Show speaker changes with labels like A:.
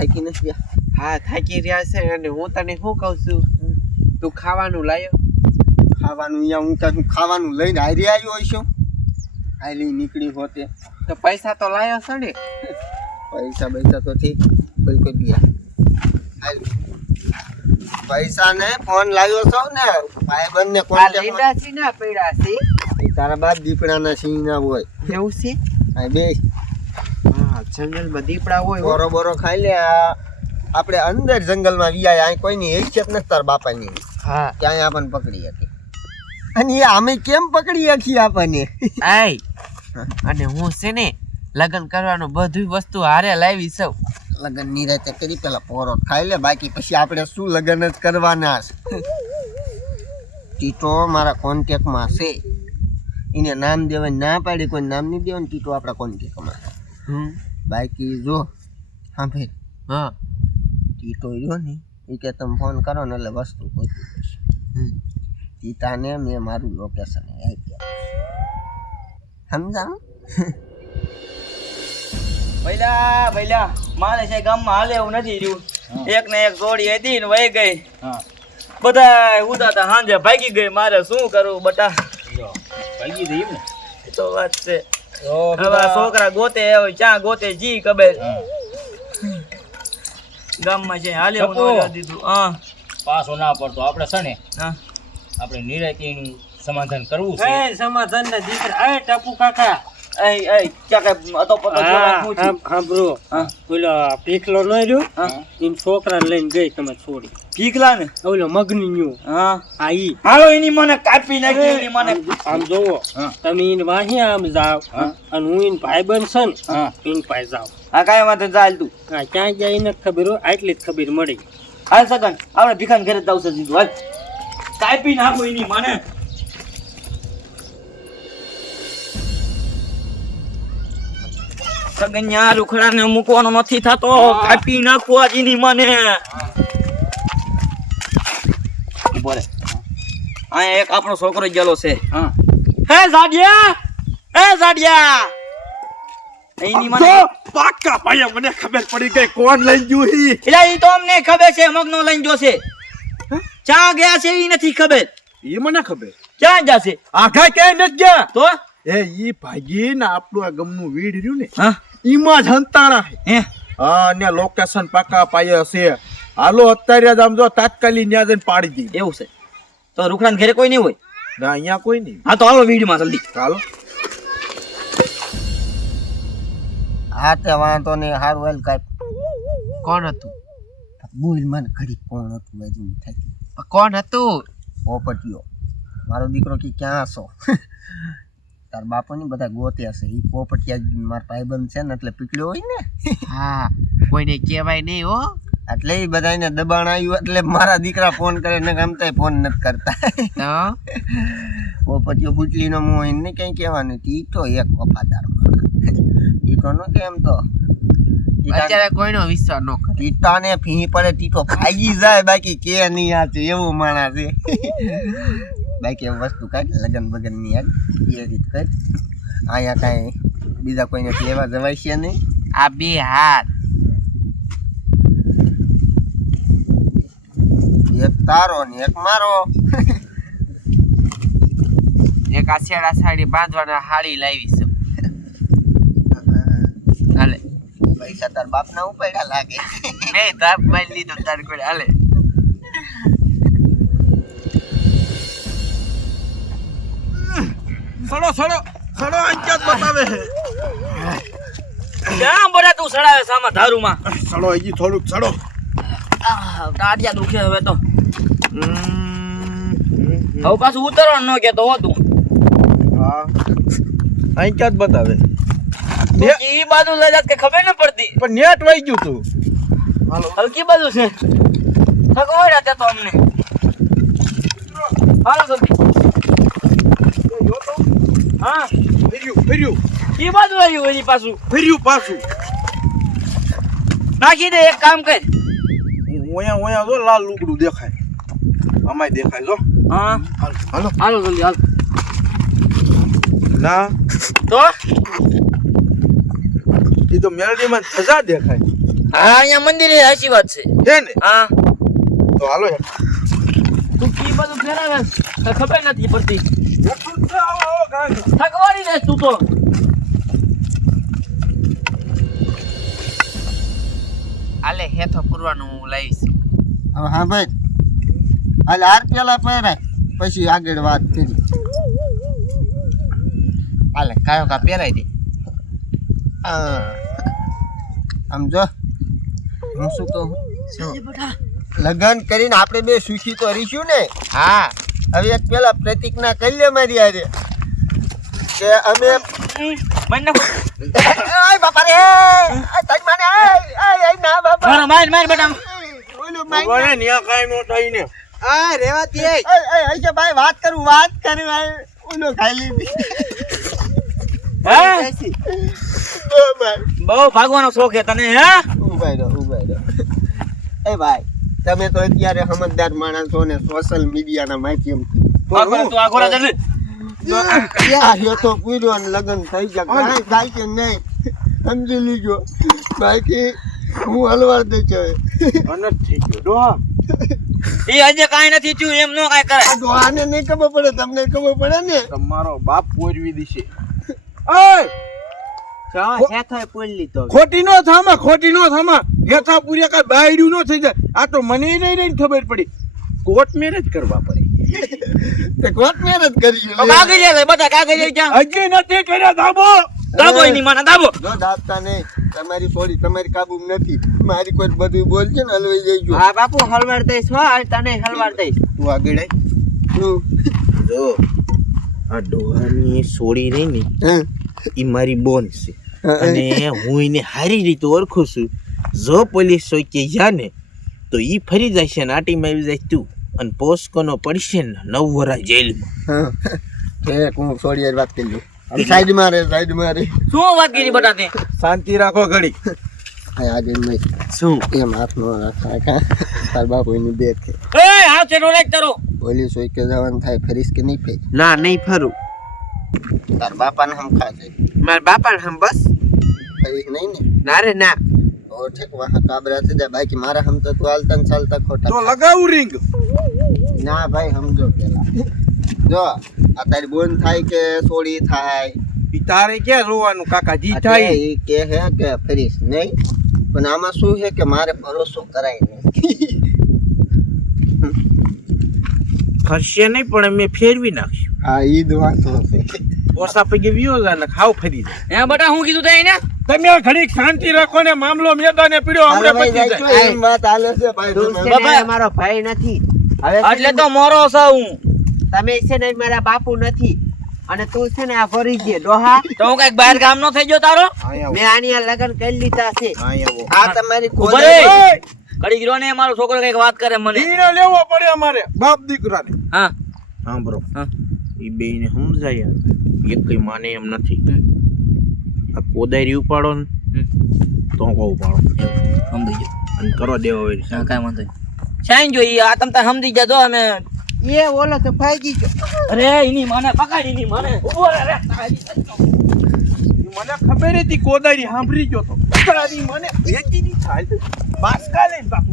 A: થાકી નથી
B: હા થાકી રહ્યા છે અને હું તને શું કહું છું? તું ખાવાનું લાયો?
A: ખાવાનું અહીંયા હું કાંઈક ખાવાનું લઈને હારી આવ્યો છું હાલી નીકળી હોતે.
B: તો પૈસા તો લાયો છે ને?
A: પૈસા પૈસા તો ઠીક. બિલકુલ કોઈ હાલ. પૈસા ને ફોન લાવ્યો છો ને? ભાઈ બંને
B: આ
A: કોણ
B: લીધા છે ને પીડા છે?
A: તારા બાપ દીપડાના સિંહ ના હોય.
B: એવું છે?
A: હા બે
B: જંગલમાં દીપડા હોય.
A: બોરો બોરો ખાઈ લે આપણે અંદર જંગલમાં વિયા અહીં કોઈની હેસિયત નથી તાર બાપાની.
B: હા.
A: ત્યાં આપણને પકડી હતી અને એ અમે કેમ પકડી શકીએ આપણને?
B: આય. અને હું છે ને લગ્ન કરવાનું બધું વસ્તુ હારે લાવી સૌ.
A: લગ્નની રાતે કરી પેલા પોરો ખાઈ લે બાકી પછી આપણે શું લગ્ન જ કરવાના છે? ટીટો મારા કોન્ટેક્ટમાં છે. એને નામ દેવાય ના પાડી કોઈ નામ નહીં દેવાનું ટીટો આપણા કોન્ટેક્ટમાં
B: હમ.
A: બાકી જો હા
B: એ
A: તો રહ્યો ને એ કે તમે ફોન કરો ને એટલે વસ્તુ પહોંચી જશે
B: હમ.
A: મેં મારું લોકેશન આપ્યું સમજાણું
C: ભૈલા ભૈલા મારે છે ગામમાં હાલે એવું નથી રહ્યું એક ને એક જોડી હતી ને વહી ગઈ બધા ઉદા હતા સાંજે ભાગી ગઈ મારે શું કરવું બટા
D: ભાગી ગઈ ને
C: એ તો વાત છે હવે છોકરા ગોતે હવે ચા ગોતે જી ખબર. ગામમાં છે હાલે હું. દીધું. હા.
D: પાછો ના પડતો. આપણે છે ને
C: હા.
D: આપણે નિરાયતીનું સમાધાન કરવું છે.
E: એ સમાધાન ના દીકરા. એ ટપુ કાકા. છોકરા લઈને ગઈ તમે છોડી.
C: ભીખલા ને
E: ઓલો મગની ન્યુ.
C: હા.
E: આ ઈ.
C: હાલો એની મને કાપી નાખી એની મને.
E: આમ જોવો તમે એને વાહી આમ જાવ અને હું એને ભાઈ બન છે ને
D: હા.
E: એને જાવ
C: આ કાય વાંધો ચાલ તું.
E: હા ક્યાં જાય એને ખબર હોય? આટલી જ ખબર મળી.
C: હાલ સગન. આપણે ભીખાન ઘરે જાવું છે સીધું. હાલ. કાપી નાખો એની મને. સગન્યા રૂખડાને મૂકવાનો નથી થતો. કાપી નાખો આજ એની મને ઊભો રે આ એક આપણો છોકરો ગયેલો છે.
D: હા.
C: હે જાડિયા! હે જાડિયા! એની મને
F: પાક્કા પાયા મને ખબર પડી ગઈ કોણ લઈ ગયું હી
C: એટલે ઈ તો અમને ખબર છે મગનો લઈને જોશે ક્યાં ગયા છે એ નથી ખબર.
F: એ મને ખબર.
C: ક્યાં જશે
F: આખા ક્યાંય નથી ગયા.
C: તો?
F: એ ઈ ભાગી ને આપણું આ ગમનું વીડ રહ્યું ને
C: હા.
F: ઈમાં જ હંતાણા
C: હે?
F: હા ને લોકેશન પાકા પાયા છે હાલો અત્યારે જ આમ જો તાત્કાલિક પાડી દી
C: એવું છે. તો રૂખડા ઘરે કોઈ નહીં હોય?
F: ના અહીંયા કોઈ નહીં.
C: હા તો હાલો વીડમાં જલ્દી.
F: હાલો.
A: હા તે વાંધો નહીં હારું હેલ કાંઈ.
B: કોણ હતું?
A: બોલ મને ઘડી કોણ હતું હજી થઈ
B: કોણ હતું?
A: પોપટીઓ. મારો દીકરો કે ક્યાં છો? તાર બાપુની બધા ગોત્યા છે. એ પોપટિયા મારા ભાઈબંધ છે ને એટલે પીકડ્યો હોય ને.
B: હા કોઈને કહેવાય નહીં હો.
A: એટલે એ બધાને દબાણ આવ્યું એટલે મારા દીકરા ફોન કરે ને ગમતા ફોન નથી કરતા.
B: ઓ
A: પછી ફૂટલીનો મોહ એને કંઈ કહેવાનું ઈ તો એક વફાદાર માણસ. તો નો કેમ તો.
B: અત્યારે કોઈનો વિશ્વાસ ન કરે.
A: ટીટાને ફી પડે ટીટો ભાગી જાય બાકી કે નહીં આ છે એવું માણા છે. બાકી એમ વસ્તુ કાંઈ લગન બગનની યાર એ રીત કર. અહીંયા કાંઈ બીજા કોઈને લેવા જવાય છે નહીં?
B: આ બે હાથ.
A: એક તારો ને એક મારો.
B: એક આ છેડા સાડી બાંધવાના હાડી લાવી છે. હાલે.
A: પૈસા તાર બાપના ઉપાડ્યા લાગે.
B: નહીં તાર મારી લીધો તાર કોઈ હાલે.
F: સડો સડો સડો અંચાત બતાવે છે?
C: ક્યાં બોલે તું સડાવે સામા ધારુમાં?
F: સડો હજી થોડુંક સડો.
C: આહ, દાઢિયા દુખે હવે તો. હવે પાછું ઉતરવાનું ન કેતો હો તું.
F: હા. અંચાત બતાવે?
C: તું ઈ બાજુ લઈ જાત કે ખબર ન પડતી.
F: પણ નેટ વહી ગયું તું. હાલો.
C: હલકી બાજુ છે. થકો હોય રાતે તો અમને. હાલો જલ્દી હા.
F: ફર્યું ફર્યું.
C: ઈ બાજુ આવ્યું એની પાછું.
F: ફર્યું પાછું.
C: નાખી દે એક કામ કર.
F: ઓયા ઓયા જો લાલ લુકડું દેખાય. અમાય દેખાય જો
C: હા
F: હાલો હાલો
C: હાલો જલ્દી હાલ
F: ના
C: તો
F: એ તો મેલડીમાં ધજા દેખાય
C: હા અહીંયા મંદિરે સાચી વાત છે
F: છે ને
C: હા
F: તો હાલો.
C: તું કી બધું ફેરાવે ખબર નથી પડતી થકવાડી દે તું તો
B: આલે હેથો પૂરવાનું હું લાવીશ
A: હવે હા ભાઈ હાલ હાર પેલા પહેરાય. પછી આગળ વાત કરી.
B: હાલે કાયો કા પહેરાય દે.
A: સમજો હું શું કહું? લગ્ન કરીને આપણે બે સુખી તો રહીશું ને?
B: હા.
A: હવે એક પેલા પ્રતિજ્ઞા કરી લે મારી આજે કે અમે
C: મને
A: આય બાપા રે! આય તારી માને આય ના બાપા.
C: મારો માર માર બેટા.
A: ઓલું માઈ
F: ભગવાને ન્યા કાંઈ નો ને.
B: આ રેવા દે.
A: એ એ ભાઈ વાત કરું વાત કરી ભાઈ ઉનો ખાઈ લીધી.
C: હા? બહુ ભાગવાનો શોખ છે તને હે?
A: ઊભા રહો ઊભા રહો એ ભાઈ તમે તો અત્યારે સમજદાર માણસ છો ને સોશિયલ મીડિયાના માધ્યમથી.
C: ભાગવાનો તું આ ઘોડા ચાલે
A: પૂર્યો ને લગ્ન થઈ ગયા. કાંઈ થાય કે નહીં સમજી લીજો. બાકી હું હલવાર દે છે
F: થઈ ગયો
C: એ આજે કાંઈ નથી થયું એમ નો કાંઈ કરે
A: આ ડોહાને નહીં ખબર પડે તમને ખબર પડે ને?
F: તમારો બાપ પોરવી દીશે. ઓય! ખોટી નો થામા ખોટી નો થામા. હેથા પૂર્યા કાંઈ બાયડ્યું નો થઈ જાય. આ તો મને નહીં નહીં ખબર પડી. કોર્ટ મેરેજ કરવા પડે.
A: તે કોર્ટ મેરેજ કરી
C: બધા
F: હજી નથી કર્યા દાબો.
C: દાબો એની માને દાબો.
A: દાબતા નહીં. તમારી સોરી તમારી કાબુ નથી. મારી કોઈ બધું બોલ છે ને હલવાઈ જઈજો.
B: હા બાપુ હલવાડ દઈશ હા તને હલવાડ દઈશ.
F: તું આગળ આય. જો આ ડોહાની સોડી રહી ને એ મારી બોન છે. અને હું એને સારી રીતે ઓળખું છું. જો પોલીસ ચોકી જા ને તો એ ફરી જશે ને આટીમાં આવી જાય તું. અને પોસ્કોનો પડશે ને નવ વરા જેલમાં.
A: હા. હું સોડી વાત કરી લઉં સાઈડમાં રે સાઈડમાં રે
C: શું વાત કરી બટા તે
F: શાંતિ રાખો ઘડી.
A: આ આજે નહીં.
F: શું?
A: એમ હાથ નો રાખાય કા તાર બાપુ એની બે છે.
C: એ હાથ છે રોલેક તારો.
A: પોલીસ હોય કે જવાનું થાય ફરીશ કે નહીં ફેર
B: ના નહીં ફરું.
A: તાર બાપાને હમ ખાશે
B: મારા બાપા હમ બસ.
A: ફરીશ નહીં ને?
B: ના રે ના.
A: તો ઠેક વાહ કાબરા થઈ જાય બાકી મારા હમ તો તું હાલતા ચાલતા ખોટા.
F: તો લગાવું રિંગ.
A: ના ભાઈ સમજો પેલા. જો. આ તારી બોન થાય કે સોળી થાય?
F: તારે ક્યાં રોવાનું કાકા
A: જી
F: થાય.
A: એ કે હે કે ફરીશ નહીં પણ આમાં શું છે કે મારે ભરોસો કરાય નહીં.
F: ફરશે નહીં પણ મેં ફેરવી નાખ્યું
A: હા ઈ જ વાંધો છે.
F: ઓસા પૈકી વિયો જાય ખાવ ફરી જાય
C: હે બટા હું કીધું તે એને
F: તમે ઘડી શાંતિ રાખો ને મામલો મેદાને પીડ્યો હમણાં પતી
A: જાય. વાત હાલે છે ભાઈ
B: તું
A: તમે.
B: છે ને મારો ભાઈ નથી. હવે
C: એટલે તો મોરો છું હું.
B: તમે છે ને મારા બાપુ નથી. અને તું છે ને આ ફરી દે ડોહા.
C: તો હું કંઈક બહાર ગામ નો થઈ ગયો તારો?
B: મેં આની આ લગ્ન કરી લીધા છે.
A: આ તમારી
F: ઊભો
C: કડી. ગયો ને મારો છોકરો કંઈક વાત કરે મને.
F: નિર્ણય લેવો પડે અમારે. બાપ દીકરાને.
C: હા.
F: સાંભળો.
C: હા.
F: એ બેયને સમજાય એક કઈ માને એમ નથી. આ કોદારી ઉપાડો ને તો કો ઉપાડો.
C: સમજી ગયો.
F: અને કરો દેવો હોય
C: હા કાંઈ વાંધો સાઈન શાઈન આ તમ તાર સમજી જજો અમે
B: એ ઓલો તો ભાગી ગયો.
C: અરે એની મને પકડી ની માને. ઊભો રે રે
F: મને ખબર હતી કોદારી સાંભળી ગયો તો. તારી મને. વેચી ની થાય બાસકા લઈને બાપુ